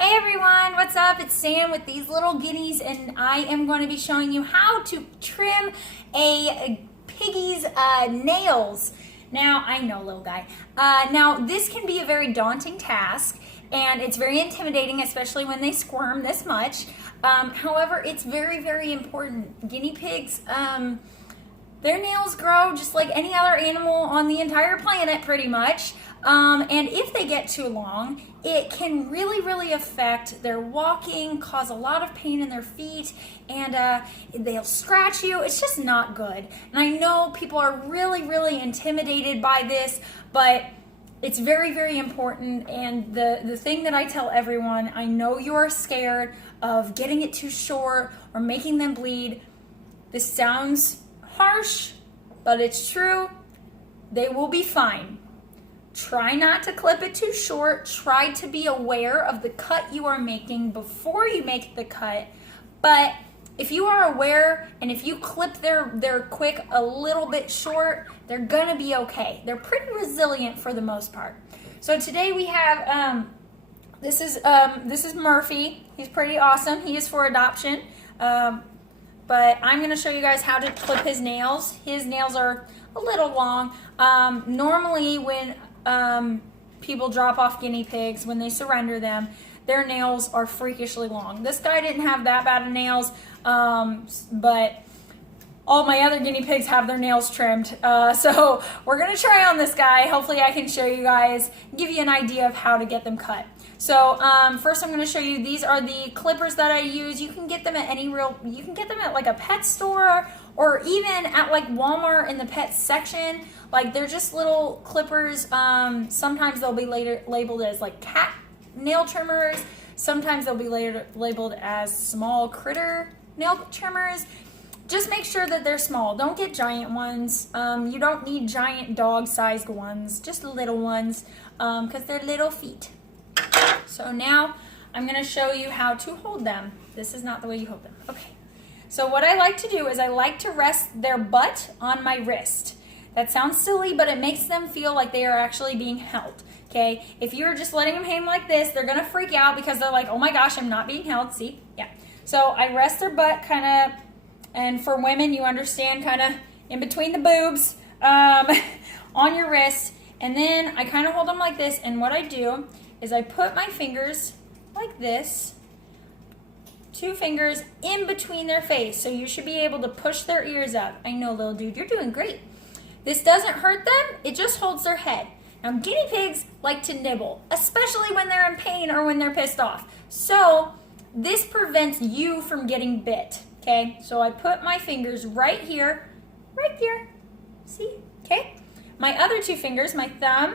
Hey everyone, what's up? It's Sam with these little guineas, and I am going to be showing you how to trim a piggy's nails. Now, I know, little guy. Now, this can be a very daunting task, and it's very intimidating, especially when they squirm this much. However, it's very, very important. Guinea pigs, their nails grow just like any other animal on the entire planet, pretty much. And if they get too long, it can really, really affect their walking, cause a lot of pain in their feet, and they'll scratch you. It's just not good. And I know people are really, really intimidated by this, but it's very, very important. And the thing that I tell everyone, I know you are scared of getting it too short or making them bleed. This sounds harsh, but it's true. They will be fine. Try not to clip it too short. Try to be aware of the cut you are making before you make the cut. But if you are aware and if you clip their quick a little bit short, they're gonna be okay. They're pretty resilient for the most part. So today we have this is Murphy. He's pretty awesome. He is for adoption. But I'm gonna show you guys how to clip his nails. His nails are a little long. Normally when people drop off guinea pigs, when they surrender them, their nails are freakishly long. This guy didn't have that bad of nails, but all my other guinea pigs have their nails trimmed. So we're gonna try on this guy. Hopefully I can show you guys, give you an idea of how to get them cut. So first I'm gonna show you, these are the clippers that I use. You can get them at you can get them at like a pet store or even at like Walmart in the pet section. Like they're just little clippers. Sometimes they'll be later labeled as like cat nail trimmers. Sometimes they'll be later labeled as small critter nail trimmers. Just make sure that they're small. Don't get giant ones. You don't need giant dog-sized ones, just little ones, because they're little feet. So now I'm gonna show you how to hold them. This is not the way you hold them. Okay. So what I like to do is I like to rest their butt on my wrist. That sounds silly, but it makes them feel like they are actually being held. Okay. If you're just letting them hang like this, they're gonna freak out because they're like, oh my gosh, I'm not being held. See? Yeah. So I rest their butt kind of, and for women, you understand, kind of in between the boobs, on your wrist. And then I kind of hold them like this. And what I do is I put my fingers like this, 2 fingers in between their face. So you should be able to push their ears up. I know, little dude, you're doing great. This doesn't hurt them. It just holds their head. Now, guinea pigs like to nibble, especially when they're in pain or when they're pissed off. So this prevents you from getting bit. Okay, so I put my fingers right here, see, okay? My other 2 fingers, my thumb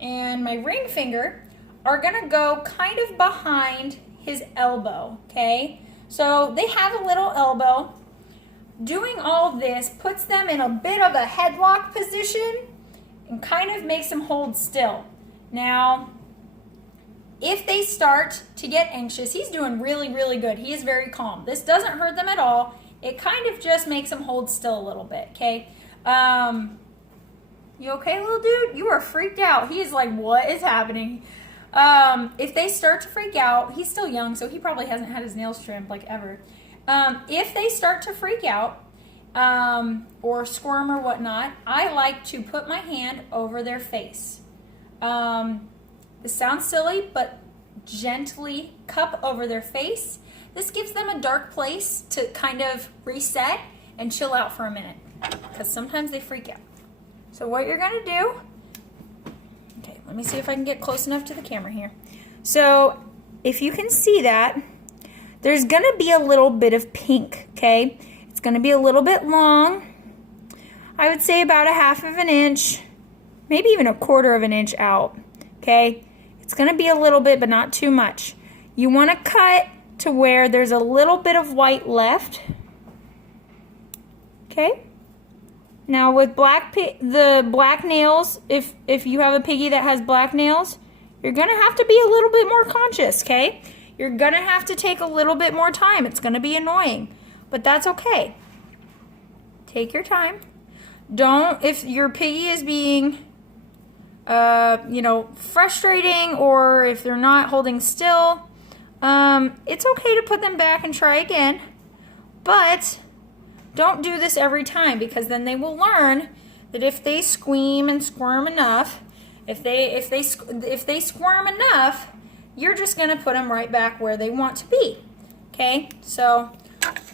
and my ring finger, are gonna go kind of behind his elbow, okay? So they have a little elbow. Doing all of this puts them in a bit of a headlock position and kind of makes them hold still. Now, if they start to get anxious, he's doing really, really good. He is very calm. This doesn't hurt them at all. It kind of just makes them hold still a little bit, okay? You okay, little dude? You are freaked out. He is like, what is happening? If they start to freak out, he's still young, so he probably hasn't had his nails trimmed like ever. If they start to freak out or squirm or whatnot, I like to put my hand over their face. This sounds silly, but gently cup over their face. This gives them a dark place to kind of reset and chill out for a minute, because sometimes they freak out. So what you're gonna do, okay, let me see if I can get close enough to the camera here. So if you can see that, there's gonna be a little bit of pink, okay? It's gonna be a little bit long. I would say about 1/2 inch, maybe even 1/4 inch out, okay? It's gonna be a little bit, but not too much. You wanna cut to where there's a little bit of white left, okay? Now with the black nails, if you have a piggy that has black nails, you're gonna have to be a little bit more conscious, okay? You're gonna have to take a little bit more time. It's gonna be annoying, but that's okay. Take your time. Don't, if your piggy is being frustrating, or if they're not holding still, It's okay to put them back and try again, but don't do this every time, because then they will learn that if they squeam and squirm enough, if they squirm enough, you're just going to put them right back where they want to be. Okay? So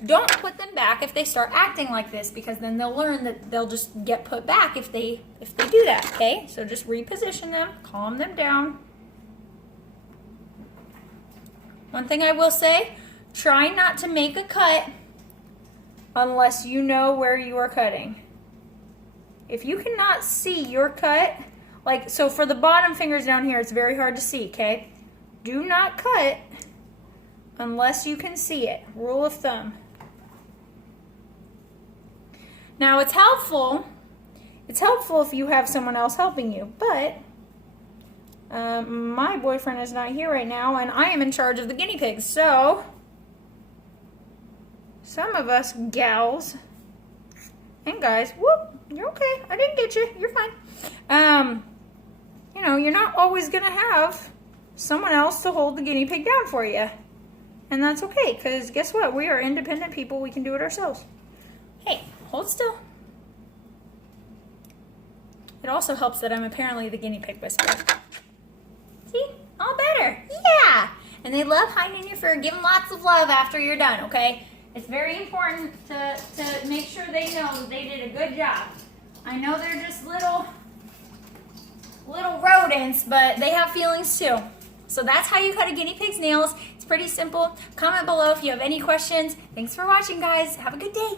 don't put them back if they start acting like this, because then they'll learn that they'll just get put back if they do that. Okay? So just reposition them, calm them down. One thing I will say, try not to make a cut unless you know where you are cutting. If you cannot see your cut, like, so for the bottom fingers down here, it's very hard to see, okay? Do not cut unless you can see it. Rule of thumb. Now, it's helpful if you have someone else helping you, but my boyfriend is not here right now, and I am in charge of the guinea pigs, so some of us gals and guys, whoop, you're okay. I didn't get you. You're fine. You know, you're not always going to have someone else to hold the guinea pig down for you. And that's okay, because guess what? We are independent people. We can do it ourselves. Hey, hold still. It also helps that I'm apparently the guinea pig whisperer. See? All better. Yeah. And they love hiding in your fur. Give them lots of love after you're done, okay? It's very important to make sure they know that they did a good job. I know they're just little rodents, but they have feelings too. So that's how you cut a guinea pig's nails. It's pretty simple. Comment below if you have any questions. Thanks for watching, guys. Have a good day.